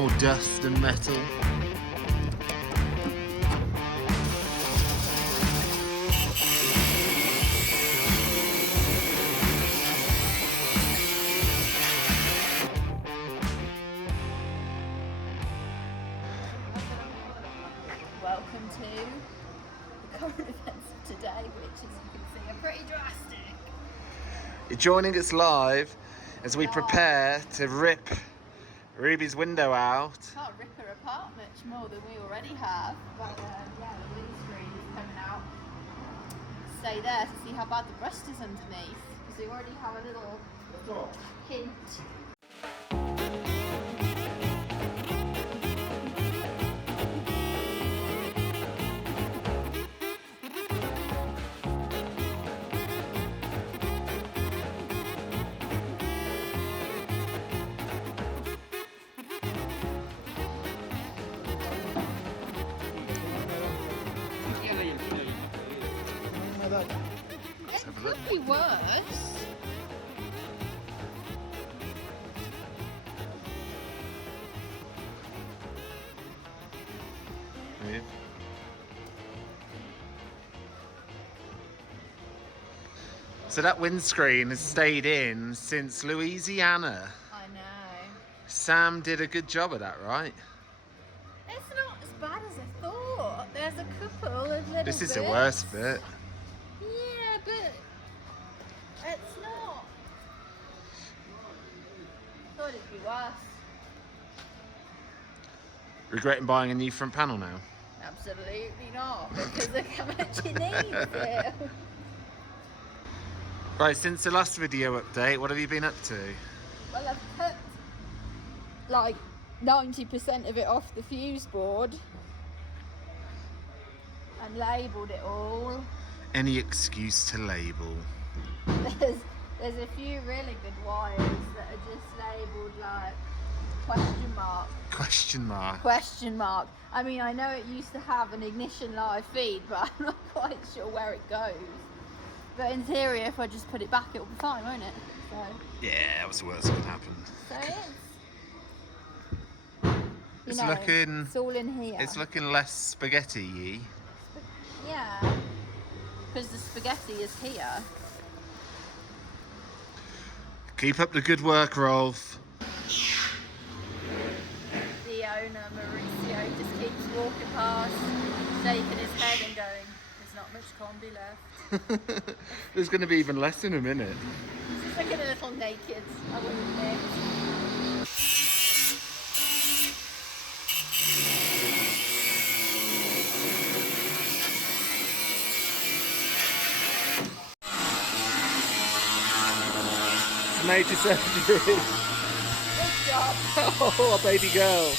more dust and metal. Welcome to the current events of today, which, as you can see, are pretty drastic. You're joining us live as we prepare to rip Ruby's window out. Can't rip her apart much more than we already have, but yeah, the windscreen is coming out. Stay there to see how bad the rust is underneath, because we already have a little hint. Let's have a look. Could be worse. Yeah. So that windscreen has stayed in since Louisiana. I know. Sam did a good job of that, right? It's not as bad as I thought. There's a couple of little This is bits. the worst bit. Yeah, but it's not. I thought it'd be worse. Regretting buying a new front panel now? Absolutely not, because look how much it needs it. Right, since the last video update, what have you been up to? Well, I've cut like 90% of it off the fuse board and labelled it all. Any excuse to label. There's a few really good wires that are just labelled like question mark. Question mark. Question mark. I mean, I know it used to have an ignition live feed, but I'm not quite sure where it goes. But in theory, if I just put it back, it'll be fine, won't it? So. Yeah, that was the worst that could happen. So It's looking. It's all in here. It's looking less spaghetti-y. Yeah. Because the spaghetti is here. Keep up the good work, Rolf. The owner, Mauricio, just keeps walking past, shaking his head and going, "There's not much Kombi left." There's going to be even less in a minute. He's just looking a little naked, I would admit. Major surgery. Good job. Oh, a baby girl. It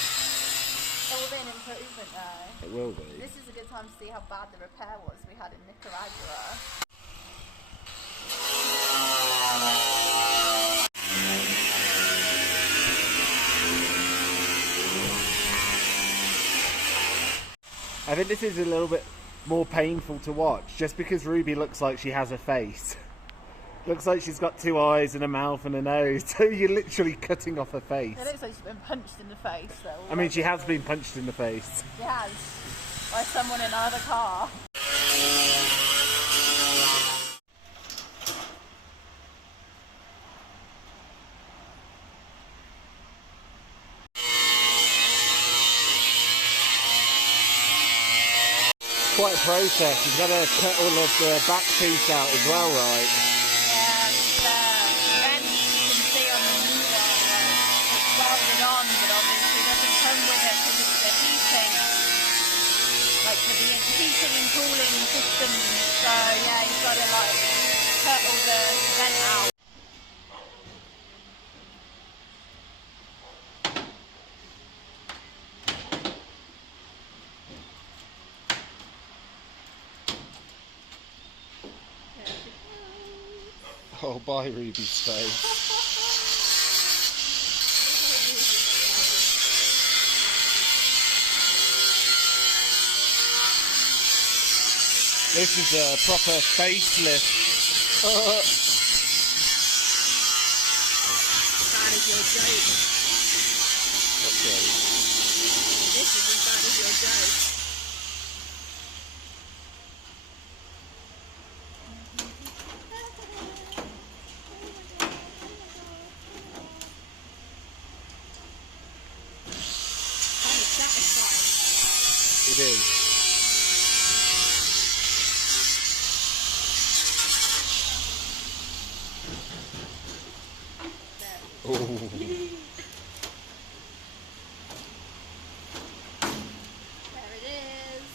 will be an improvement though. It will be. This is a good time to see how bad the repair was we had in Nicaragua. I think this is a little bit more painful to watch, just because Ruby looks like she has a face. Looks like she's got two eyes and a mouth and a nose, so you're literally cutting off her face. It looks like she's been punched in the face though. I mean, she has been punched in the face. She has. By someone in another car. Quite a process. You've got to cut all of the back piece out as well, right? Yeah, then you can see on the new one it's welded on, but obviously it doesn't come with it because it's the heating, like for the heating and cooling system. So yeah, you've got to like cut all the vent out. Oh, bye, Ruby's face. This is a proper facelift. That is your joke. That's great. your dose. Kind of satisfying. It is. Oh. There it is.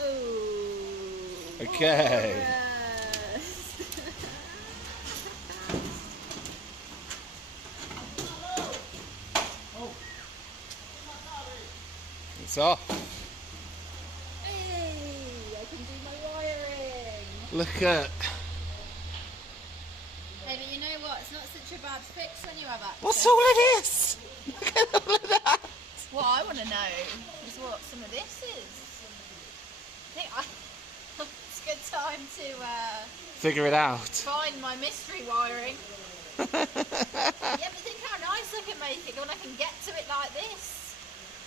Oh. Okay. Yes. It's off. Hey, I can do my wiring. Look at. Hey, but you know what? It's not such a bad fix when you have access. What's all of this? Look at all of that. What I want to know is what some of this is. I think it's a good time to Figure it out. find my mystery wiring. Yeah, but think how nice I can make it when I can get to it like this.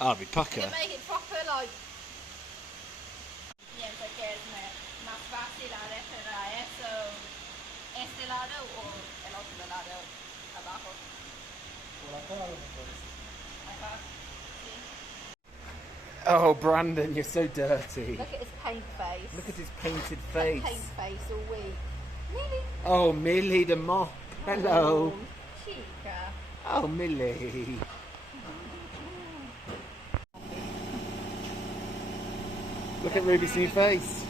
I'll be I pucker. can make it proper like... Pienso que es más fácil a reparar eso este lado o el otro lado abajo. Acá. Sí. Oh, Brandon, you're so dirty. Look at his paint face. Look at his painted His face. paint face all weak. Millie. Oh, Millie the mop. Hello. Chica. Oh, Millie. Look at Ruby's new face.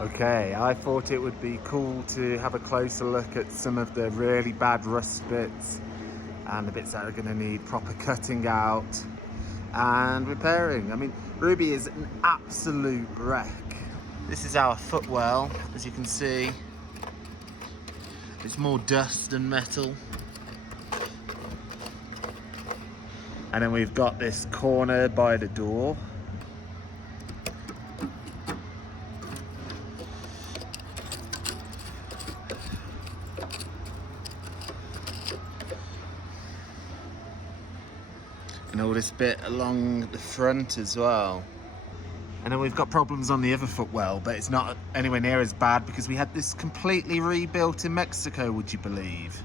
Okay, I thought it would be cool to have a closer look at some of the really bad rust bits and the bits that are going to need proper cutting out and repairing. I mean, Ruby is an absolute wreck. This is our footwell, as you can see. It's more dust than metal. And then we've got this corner by the door. And all this bit along the front as well. And then we've got problems on the other footwell, but it's not anywhere near as bad because we had this completely rebuilt in Mexico, would you believe?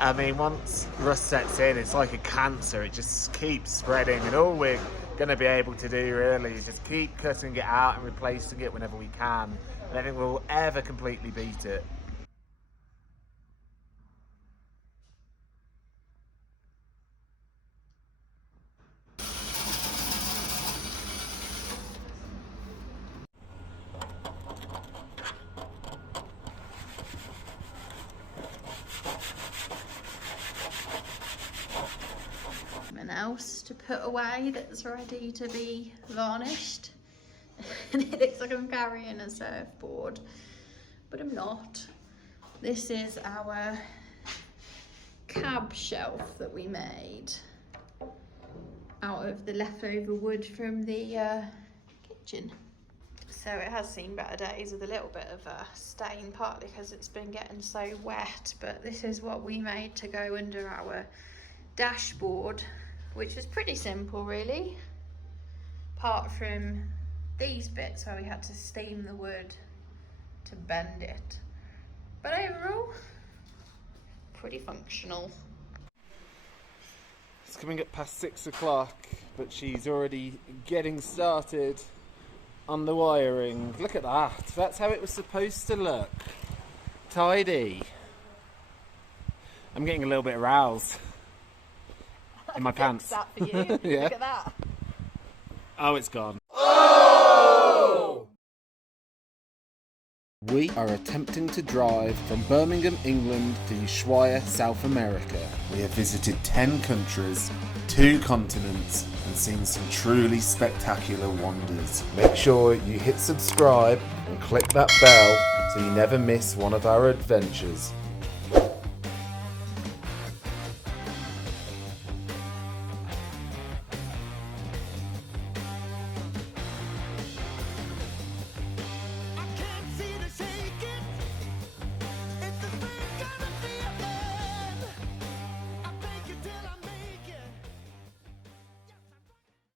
I mean, once rust sets in, it's like a cancer. It just keeps spreading, and all we're going to be able to do really is just keep cutting it out and replacing it whenever we can. I don't think we'll ever completely beat it. Something else to put away that's ready to be varnished. And it looks like I'm carrying a surfboard, but I'm not. This is our cab shelf that we made out of the leftover wood from the kitchen. So it has seen better days with a little bit of a stain, partly because it's been getting so wet, but this is what we made to go under our dashboard, which was pretty simple really, apart from these bits where we had to steam the wood to bend it. But overall, pretty functional. It's coming up past 6 o'clock, but she's already getting started on the wiring. Look at that. That's how it was supposed to look. Tidy. I'm getting a little bit aroused in my pants. That for you. Yeah. Look at that. Oh, it's gone. We are attempting to drive from Birmingham, England to Ushuaia, South America. We have visited 10 countries, 2 continents, and seen some truly spectacular wonders. Make sure you hit subscribe and click that bell so you never miss one of our adventures.